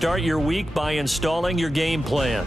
Start your week by installing your game plan.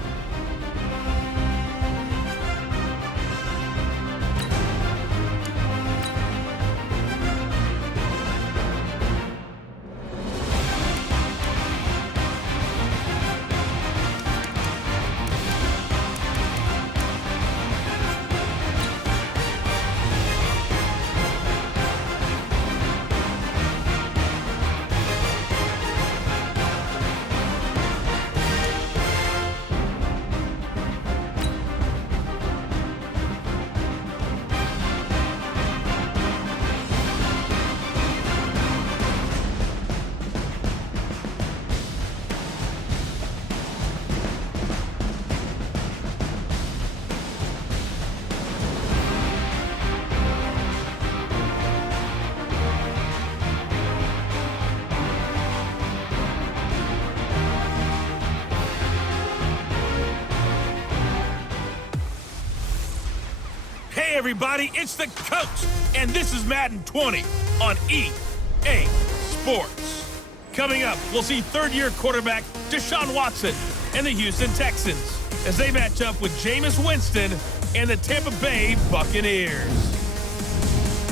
Hey everybody, it's the coach, and this is Madden 20 on EA Sports. Coming up, we'll see third-year quarterback Deshaun Watson and the Houston Texans as they match up with Jameis Winston and the Tampa Bay Buccaneers.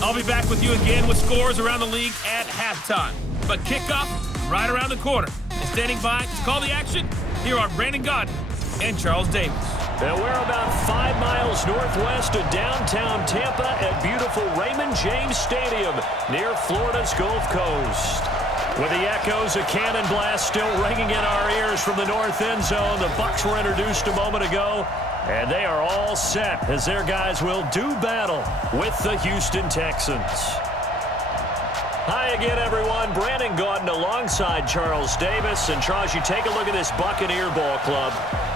I'll be back with you again with scores around the league at halftime. But kickoff right around the corner. And standing by to call the action, here are Brandon Gaudin and Charles Davis. And we're about 5 miles northwest of downtown Tampa at beautiful Raymond James Stadium near Florida's Gulf Coast. With the echoes of cannon blast still ringing in our ears from the north end zone, the Bucs were introduced a moment ago, and they are all set as their guys will do battle with the Houston Texans. Hi again, everyone. Brandon Gaudin alongside Charles Davis. And Charles, you take a look at this Buccaneer ball club.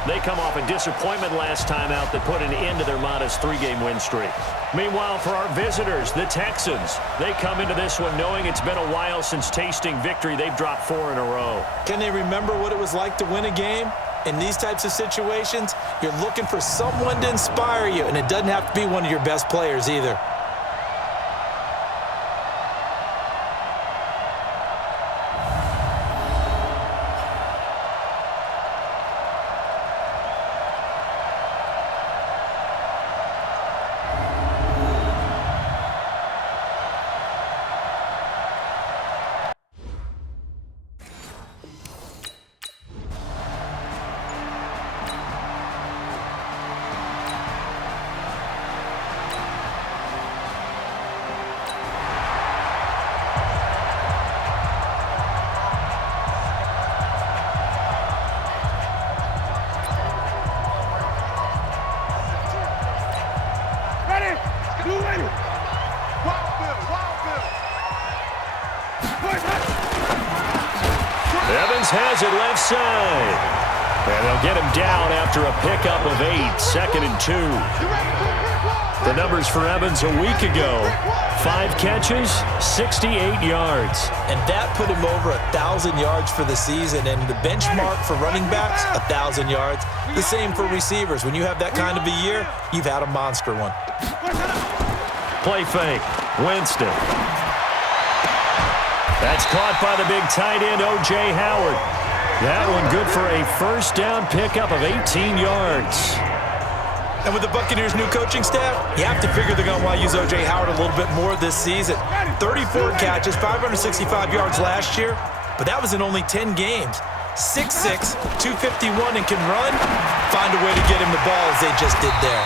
They come off a disappointment last time out that put an end to their modest 3-game win streak. Meanwhile, for our visitors, the Texans, they come into this one knowing it's been a while since tasting victory. They've dropped 4 in a row. Can they remember what it was like to win a game? In these types of situations, you're looking for someone to inspire you, and it doesn't have to be one of your best players either. Evans has it left side. And they'll get him down after a pickup of 8, 2nd and 2. The numbers for Evans a week ago, 5 catches, 68 yards. And that put him over 1,000 yards for the season. And the benchmark for running backs, 1,000 yards. The same for receivers. When you have that kind of a year, you've had a monster one. Play fake. Winston. That's caught by the big tight end, O.J. Howard. That one good for a first down pickup of 18 yards. And with the Buccaneers' new coaching staff, you have to figure they're going to want to use O.J. Howard a little bit more this season. 34 catches, 565 yards last year, but that was in only 10 games. 6'6", 251, and can run. Find a way to get him the ball as they just did there.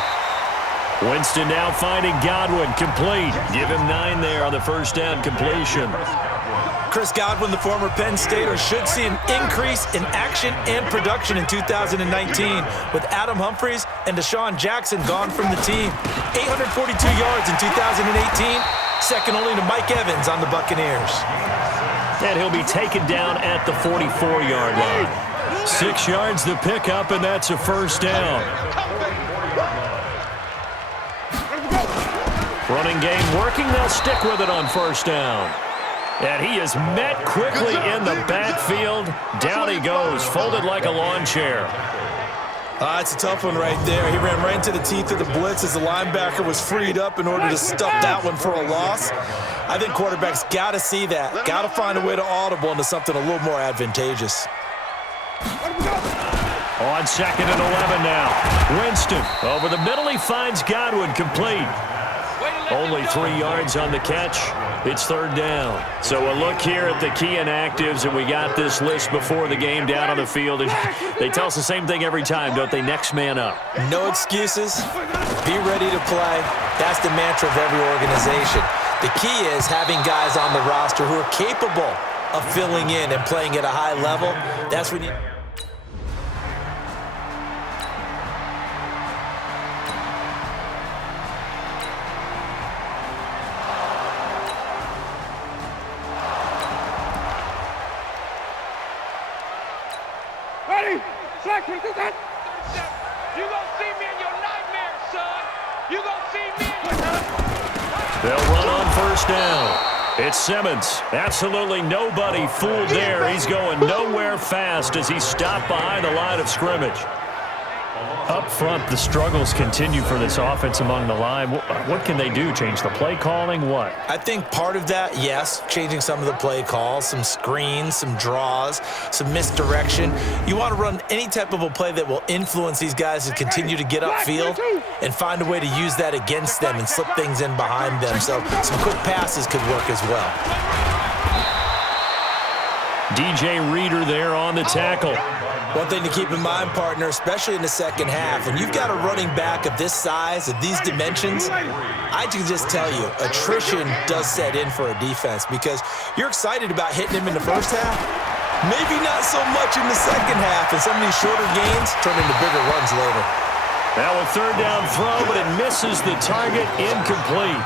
Winston now finding Godwin, complete. Give him 9 there on the first down completion. Chris Godwin, the former Penn Stater, should see an increase in action and production in 2019 with Adam Humphries and Deshaun Jackson gone from the team. 842 yards in 2018, second only to Mike Evans on the Buccaneers. And he'll be taken down at the 44-yard line. 6 yards the pickup, and that's a first down. Running game working. They'll stick with it on first down. And he is met quickly in the backfield. Down he goes, folded like a lawn chair. It's a tough one right there. He ran right into the teeth of the blitz as the linebacker was freed up in order to stuff that one for a loss. I think quarterbacks got to see that, got to find a way to audible into something a little more advantageous. On 2nd and 11 now. Winston over the middle. He finds Godwin complete. Only 3 yards on the catch. It's 3rd down. So a look here at the key inactives, and we got this list before the game down on the field. And they tell us the same thing every time, don't they? Next man up. No excuses. Be ready to play. That's the mantra of every organization. The key is having guys on the roster who are capable of filling in and playing at a high level. That's when you... Ready? Second, you gonna see me in your nightmares, son. You gonna see me in your... They'll run on 1st down. It's Simmons. Absolutely nobody fooled there. He's going nowhere fast as he's stopped behind the line of scrimmage. Up front, the struggles continue for this offense among the line. What can they do? Change the play calling? What? I think part of that, yes, changing some of the play calls, some screens, some draws, some misdirection. You want to run any type of a play that will influence these guys to continue to get upfield and find a way to use that against them and slip things in behind them. So some quick passes could work as well. DJ Reader there on the tackle. One thing to keep in mind, partner, especially in the second half, when you've got a running back of this size, of these dimensions, I can just tell you, attrition does set in for a defense because you're excited about hitting him in the first half. Maybe not so much in the second half, and some of these shorter gains turn into bigger runs later. Now a 3rd down throw, but it misses the target, incomplete.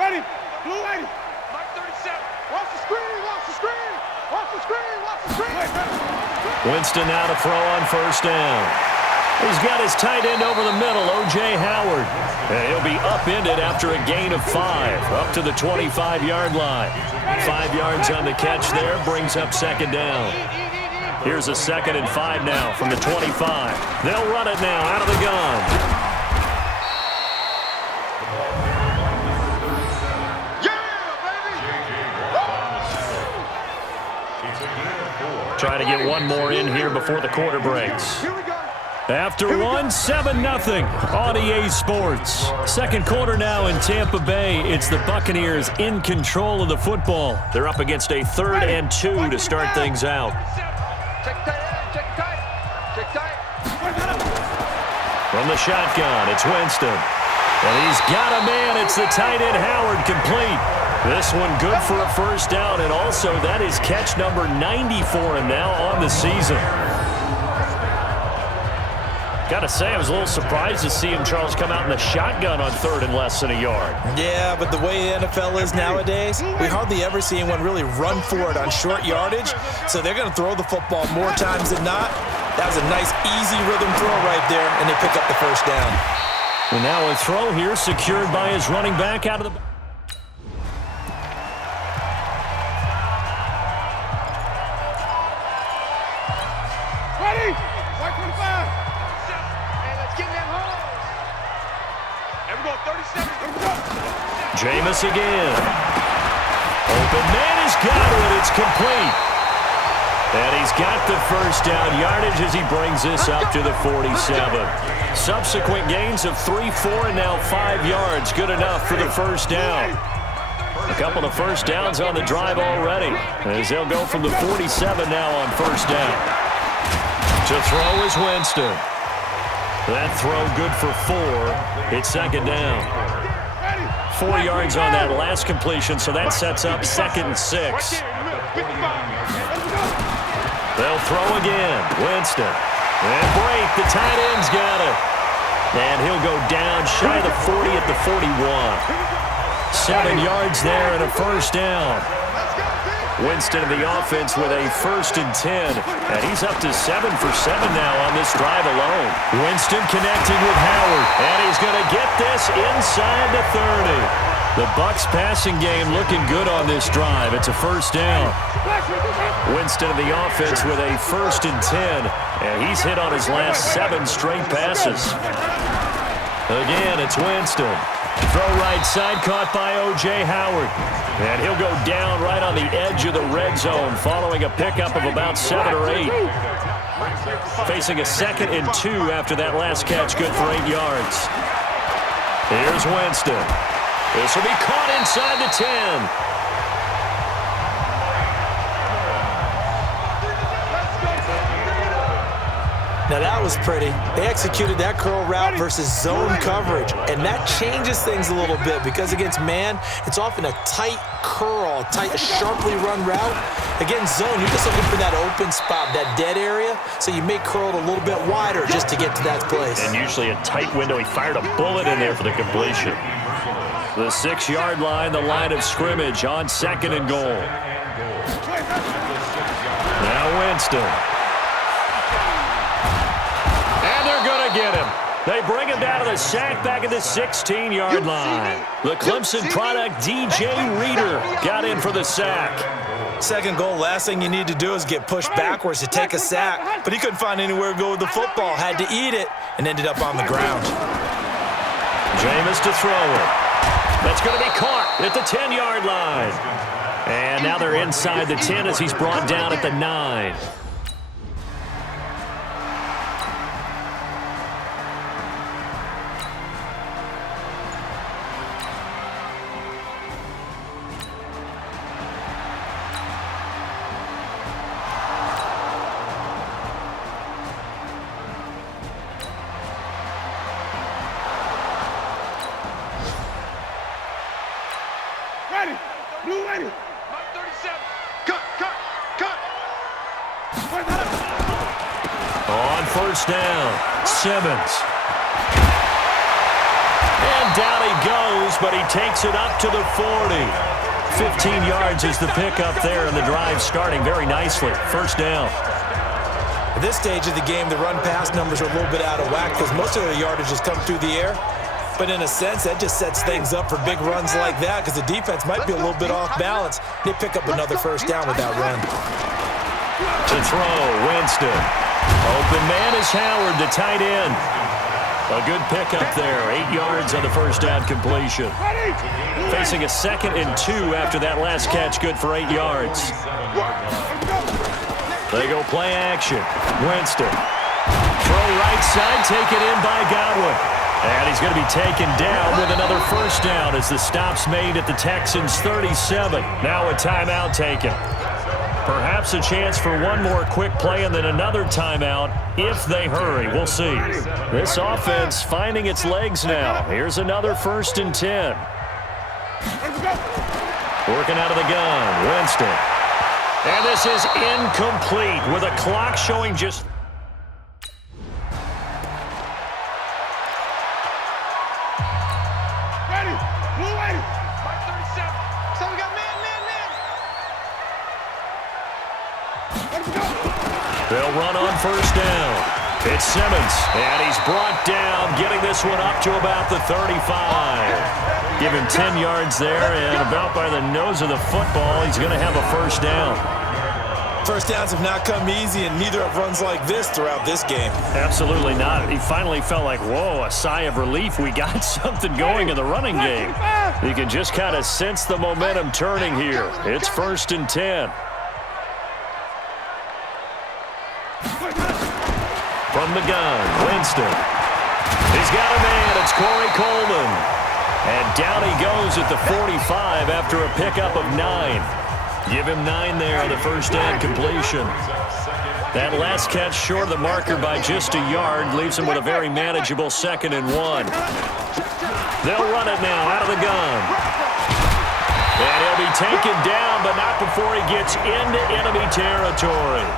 Ready? Blue 80. Mike 37. Watch the screen, watch the screen. Watch the screen, watch the screen. Winston now to throw on 1st down. He's got his tight end over the middle, O.J. Howard. And he'll be upended after a gain of 5, up to the 25-yard line. 5 yards on the catch there, brings up 2nd down. Here's a 2nd and 5 now from the 25. They'll run it now out of the gun. Trying to get one more in here before the quarter breaks. After one, 7-0 on EA Sports. 2nd quarter now in Tampa Bay. It's the Buccaneers in control of the football. They're up against a 3rd and 2 to start things out. From the shotgun, it's Winston. And he's got a man. It's the tight end Howard complete. This one good for a 1st down, and also that is catch number 90 for him now on the season. Got to say, I was a little surprised to see him, Charles, come out in the shotgun on 3rd and less than a yard. Yeah, but the way the NFL is nowadays, we hardly ever see anyone really run for it on short yardage, so they're going to throw the football more times than not. That was a nice, easy rhythm throw right there, and they pick up the 1st down. And now a throw here secured by his running back out of the... Ready? 125. Hey, let's get in them holes. There we go, 37. Here we go. Jameis again. Open man has got it. It's complete. And he's got the 1st down yardage as he brings this up to the 47. Subsequent gains of 3, 4, and now 5 yards. Good enough for the 1st down. A couple of 1st downs on the drive already, as they'll go from the 47 now on 1st down. To throw is Winston. That throw good for 4. It's 2nd down. 4 yards on that last completion, so that sets up 2nd and 6. They'll throw again. Winston. And break. The tight end's got it. And he'll go down shy of the 40 at the 41. 7 yards there and a 1st down. Winston of the offense with a 1st and 10. And he's up to 7 for 7 now on this drive alone. Winston connecting with Howard. And he's going to get this inside the 30. The Bucs passing game looking good on this drive. It's a 1st down. Winston of the offense with a 1st and 10. And he's hit on his last 7 straight passes. Again, it's Winston. Throw right side, caught by O.J. Howard. And he'll go down right on the edge of the red zone following a pickup of about 7 or 8. Facing a 2nd and 2 after that last catch, good for 8 yards. Here's Winston. This will be caught inside the 10. Now that was pretty. They executed that curl route versus zone coverage, and that changes things a little bit because against man, it's often a tight curl, tight, sharply run route. Against zone, you're just looking for that open spot, that dead area, so you may curl it a little bit wider just to get to that place. And usually a tight window. He fired a bullet in there for the completion. The 6-yard line, the line of scrimmage on 2nd and goal. Now Winston. Get him. They bring him down to the sack back at the 16-yard line. The Clemson product, DJ Reader, got in for the sack. 2nd goal, last thing you need to do is get pushed backwards to take a sack. But he couldn't find anywhere to go with the football. Had to eat it and ended up on the ground. Jameis to throw it. That's going to be caught at the 10-yard line. And now they're inside the 10 as he's brought down at the 9. On 1st down, Simmons. And down he goes, but he takes it up to the 40. 15 yards is the pickup there, and the drive starting very nicely. 1st down. At this stage of the game, the run-pass numbers are a little bit out of whack because most of the yardage has come through the air. But in a sense, that just sets things up for big runs like that because the defense might be a little bit off balance. They pick up another 1st down with that run. To throw, Winston. Open man is Howard, the tight end. A good pickup there, 8 yards on the 1st down completion. Facing a 2nd and 2 after that last catch, good for 8 yards. They go play action. Winston. Throw right side, taken in by Godwin. And he's going to be taken down with another 1st down as the stop's made at the Texans' 37. Now a timeout taken. Perhaps a chance for one more quick play and then another timeout if they hurry. We'll see. This offense finding its legs now. Here's another 1st and 10. Working out of the gun, Winston. And this is incomplete with a clock showing just... They'll run on 1st down. It's Simmons, and he's brought down, getting this one up to about the 35. Give him 10 yards there, and about by the nose of the football, he's going to have a 1st down. 1st downs have not come easy, and neither have runs like this throughout this game. Absolutely not. He finally felt like, whoa, a sigh of relief. We got something going in the running game. You can just kind of sense the momentum turning here. It's 1st and 10. From the gun, Winston. He's got a man. It's Corey Coleman. And down he goes at the 45 after a pickup of 9. Give him 9 there on the 1st down completion. That last catch short of the marker by just a yard leaves him with a very manageable 2nd and 1. They'll run it now out of the gun. And he'll be taken down, but not before he gets into enemy territory.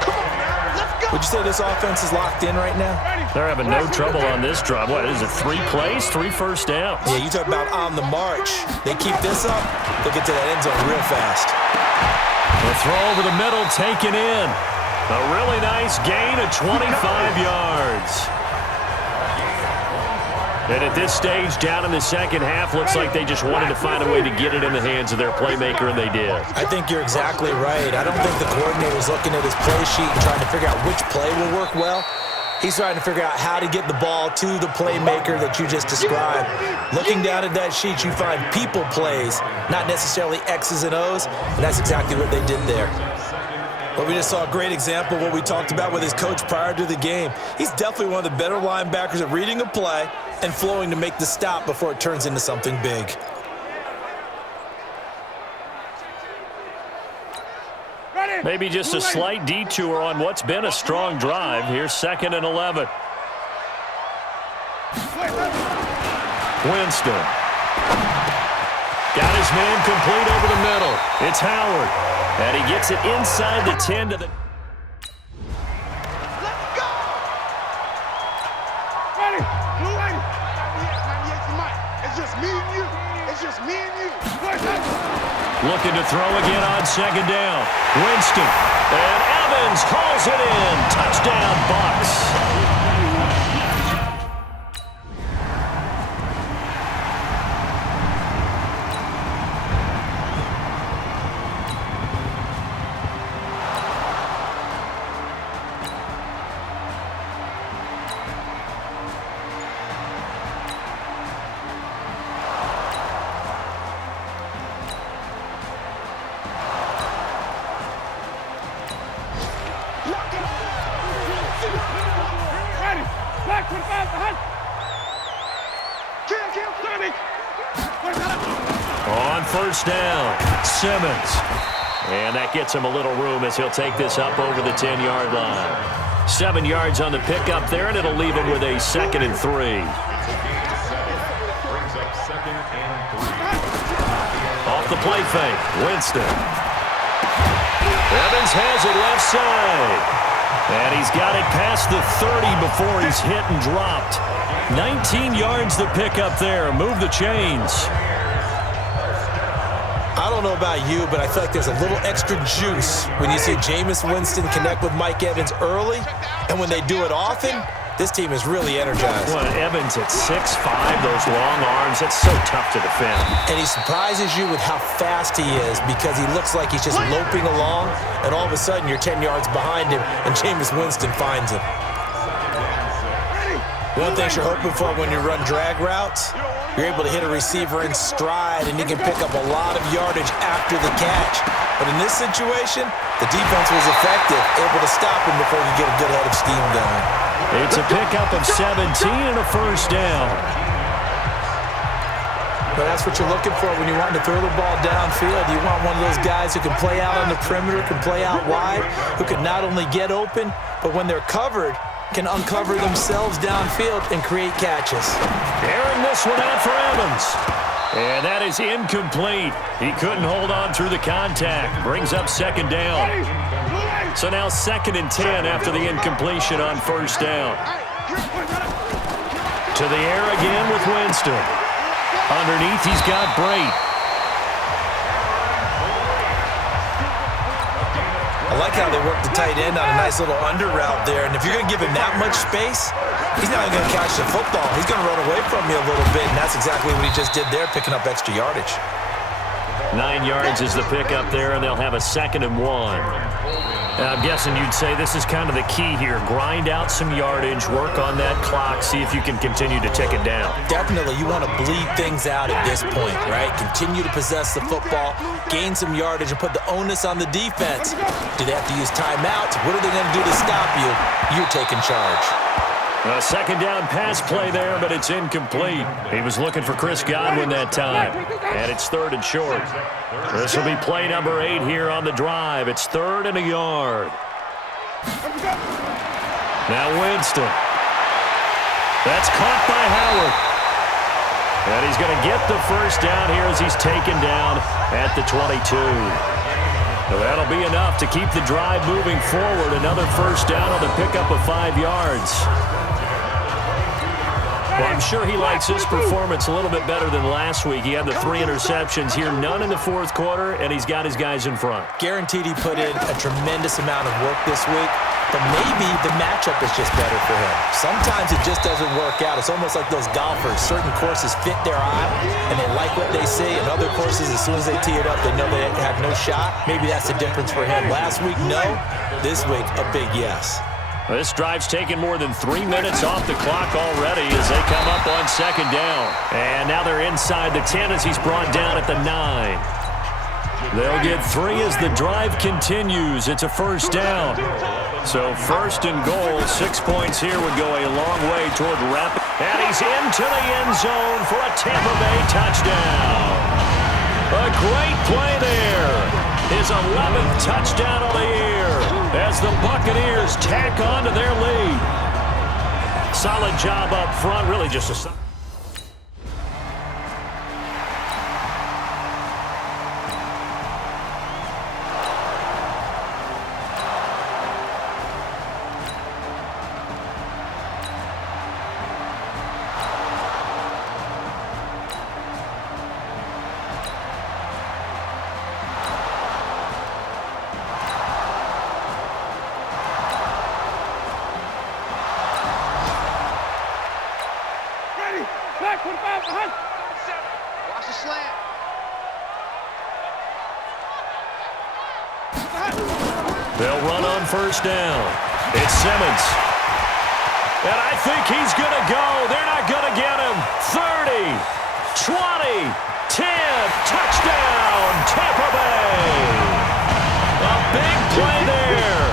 Come on, man. Let's go. Would you say this offense is locked in right now? They're having no trouble on this drive. What is it, 3 plays, 3 first downs? Yeah, you talk about on the march. They keep this up, they'll get to that end zone real fast. The throw over the middle, taken in. A really nice gain of 25 yards. And at this stage, down in the second half, looks like they just wanted to find a way to get it in the hands of their playmaker, and they did. I think you're exactly right. I don't think the coordinator's looking at his play sheet and trying to figure out which play will work well. He's trying to figure out how to get the ball to the playmaker that you just described. Looking down at that sheet, you find people plays, not necessarily X's and O's, and that's exactly what they did there. Well, we just saw a great example of what we talked about with his coach prior to the game. He's definitely one of the better linebackers at reading a play and flowing to make the stop before it turns into something big. Maybe just a slight detour on what's been a strong drive. Here's 2nd and 11. Winston. Got his man complete over the middle. It's Howard. And he gets it inside the 10 to the... Let's go! Ready? Blue lady. 98 to Mike. It's just me and you. It's just me and you. Looking to throw again on 2nd down. Winston. And Evans calls it in. Touchdown, Bucs. On 1st down, Simmons. And that gets him a little room as he'll take this up over the 10-yard line. 7 yards on the pickup there, and it'll leave him with a 2nd and 3. Off the play fake, Winston. Evans has it left side. And he's got it past the 30 before he's hit and dropped. 19 yards to pick up there. Move the chains. I don't know about you, but I feel like there's a little extra juice when you see Jameis Winston connect with Mike Evans early, and when they do it often, this team is really energized. Well, Evans at 6'5", those long arms, that's so tough to defend. And he surprises you with how fast he is because he looks like he's just loping along, and all of a sudden you're 10 yards behind him, and Jameis Winston finds him. One thing you're hoping for when you run drag routes, you're able to hit a receiver in stride, and you can pick up a lot of yardage after the catch. But in this situation, the defense was effective, able to stop him before you get a good head of steam going. It's a pickup of 17 and a 1st down. But that's what you're looking for when you want to throw the ball downfield. You want one of those guys who can play out on the perimeter, can play out wide, who can not only get open, but when they're covered, can uncover themselves downfield and create catches. Airing this one out for Evans. And that is incomplete. He couldn't hold on through the contact. Brings up 2nd down. So now 2nd and 10 after the incompletion on 1st down. To the air again with Winston. Underneath, he's got Brate. I like how they work the tight end on a nice little under route there. And if you're going to give him that much space, he's not even going to catch the football. He's going to run away from you a little bit, and that's exactly what he just did there, picking up extra yardage. 9 yards is the pickup there, and they'll have a 2nd and 1. I'm guessing you'd say this is kind of the key here. Grind out some yardage, work on that clock, see if you can continue to tick it down. Definitely, you want to bleed things out at this point, right? Continue to possess the football, gain some yardage, and put the onus on the defense. Do they have to use timeouts? What are they going to do to stop you? You're taking charge. A 2nd down pass play there, but it's incomplete. He was looking for Chris Godwin that time, and it's 3rd and short. This will be play number 8 here on the drive. It's 3rd and a yard. Now Winston. That's caught by Howard. And he's going to get the 1st down here as he's taken down at the 22. So that'll be enough to keep the drive moving forward. Another first down on the pickup of 5 yards. Well, I'm sure he likes his performance a little bit better than last week. He had the 3 interceptions here, none in the fourth quarter, and he's got his guys in front. Guaranteed he put in a tremendous amount of work this week, but maybe the matchup is just better for him. Sometimes it just doesn't work out. It's almost like those golfers. Certain courses fit their eye, and they like what they see, and other courses, as soon as they tee it up, they know they have no shot. Maybe that's the difference for him. Last week, no. This week, a big yes. This drive's taken more than 3 minutes off the clock already as they come up on second down. And now they're inside the 10 as he's brought down at the 9. They'll get 3 as the drive continues. It's a first down. So first and goal, 6 points here would go a long way toward rapid. And he's into the end zone for a Tampa Bay touchdown. A great play there. His 11th touchdown of the year as the Buccaneers tack on to their lead. Solid job up front, really just a... Black 45 behind. Watch the slant. They'll run on first down. It's Simmons. And I think he's going to go. They're not going to get him. 30, 20, 10, touchdown, Tampa Bay. A big play there.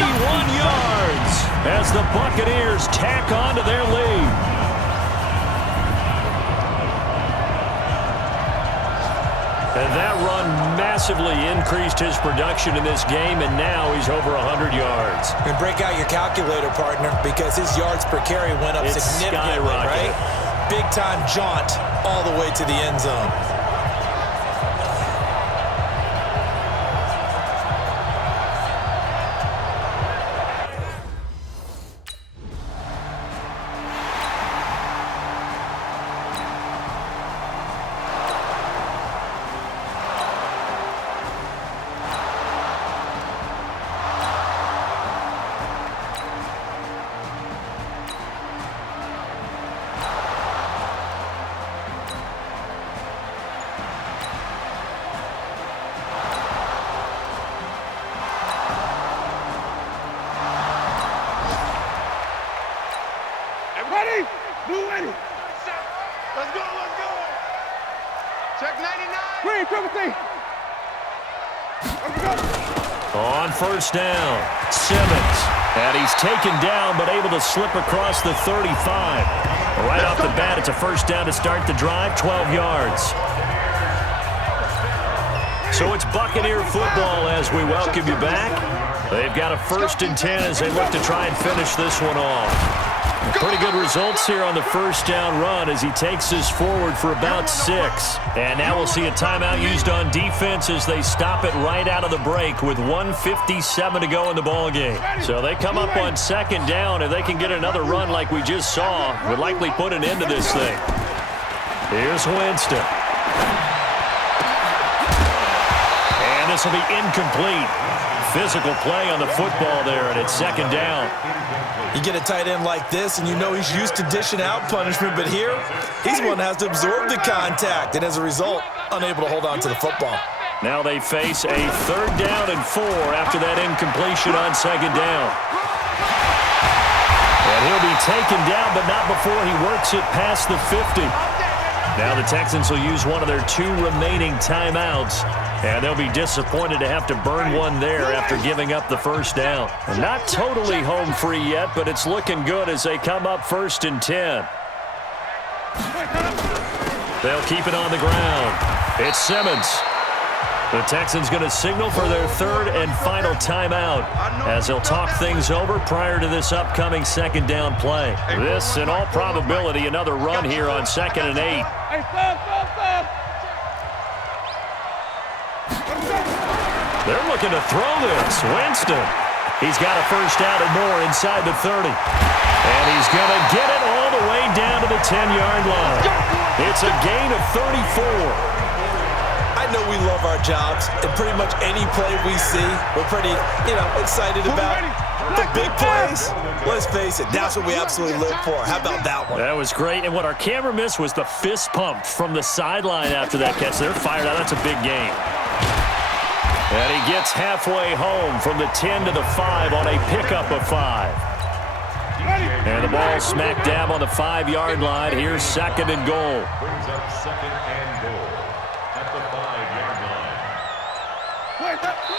81 yards as the Buccaneers tack on to their lead. And that run massively increased his production in this game, and now he's over 100 yards. And break out your calculator, partner, because his yards per carry went up significantly, right? Big-time jaunt all the way to the end zone. Ready? Blue ready. Let's go, let's go. Check 99. Green, triple T. Let's go. On first down, Simmons. And he's taken down but able to slip across the 35. Right off the bat, it's a first down to start the drive, 12 yards. So it's Buccaneer football as we welcome you back. They've got a 1st and 10 as they look to try and finish this one off. Pretty good results here on the first down run as he takes this forward for about 6. And now we'll see a timeout used on defense as they stop it right out of the break with 1:57 to go in the ball game. So they come up on second down. If they can get another run like we just saw, would likely put an end to this thing. Here's Winston. And this will be incomplete. Physical play on the football there, and it's second down. You get a tight end like this, and you know he's used to dishing out punishment, but here, he's one that has to absorb the contact, and as a result, unable to hold on to the football. Now they face a 3rd down and 4 after that incompletion on second down. And he'll be taken down, but not before he works it past the 50. Now the Texans will use one of their 2 remaining timeouts, and they'll be disappointed to have to burn one there after giving up the first down. Not totally home free yet, but it's looking good as they come up 1st and 10. They'll keep it on the ground. It's Simmons. The Texans going to signal for their 3rd and final timeout as they'll talk things over prior to this upcoming second down play. This, in all probability, another run here on 2nd and 8. They're looking to throw this. Winston. He's got a first out and more inside the 30. And he's going to get it all the way down to the 10-yard line. It's a gain of 34. I know we love our jobs, and pretty much any play we see, we're pretty, excited about. The big plays, let's face it, that's what we absolutely live for. How about that one? That was great, and what our camera missed was the fist pump from the sideline after that catch. They're fired out. That's a big game. And he gets halfway home from the 10 to the 5 on a pickup of 5. And the ball smack dab on the 5-yard line. Here's second and goal. Brings up second and goal at the 5-yard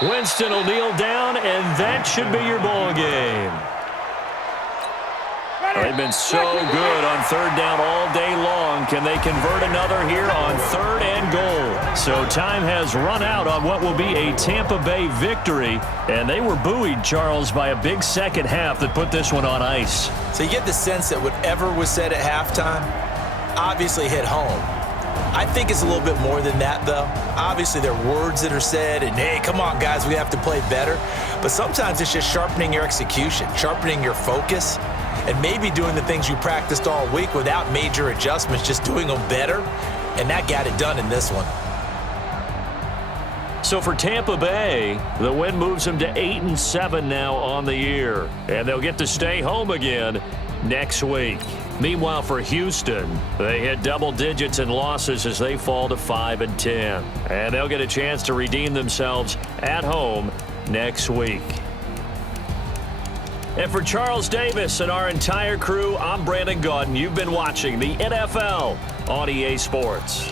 line. Winston will kneel down, and that should be your ball game. They've been so good on third down all day long. Can they convert another here on third and goal? So time has run out on what will be a Tampa Bay victory. And they were buoyed, Charles, by a big second half that put this one on ice. So you get the sense that whatever was said at halftime obviously hit home. I think it's a little bit more than that, though. Obviously, there are words that are said, and, hey, come on, guys, we have to play better. But sometimes it's just sharpening your execution, sharpening your focus, and maybe doing the things you practiced all week without major adjustments, just doing them better. And that got it done in this one. So for Tampa Bay, the win moves them to 8-7 now on the year. And they'll get to stay home again next week. Meanwhile, for Houston, they hit double digits in losses as they fall to 5-10. And they'll get a chance to redeem themselves at home next week. And for Charles Davis and our entire crew, I'm Brandon Gaudin. You've been watching the NFL on EA Sports.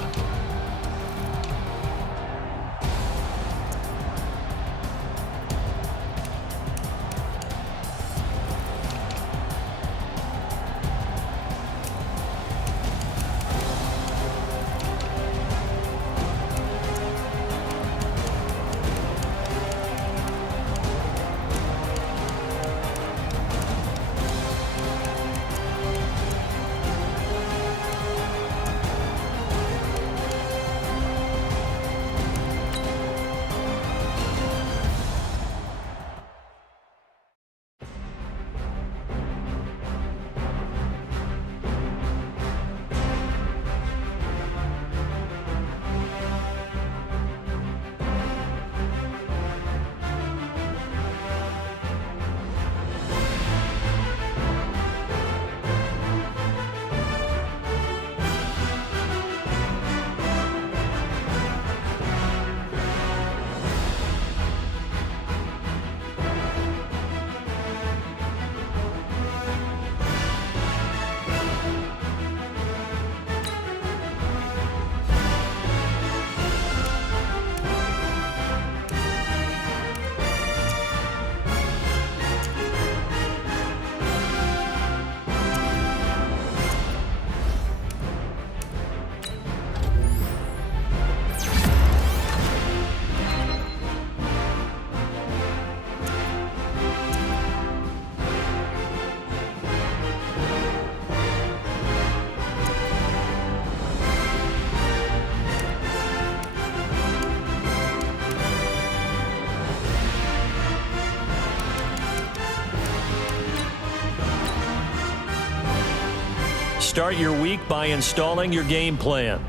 Start your week by installing your game plan.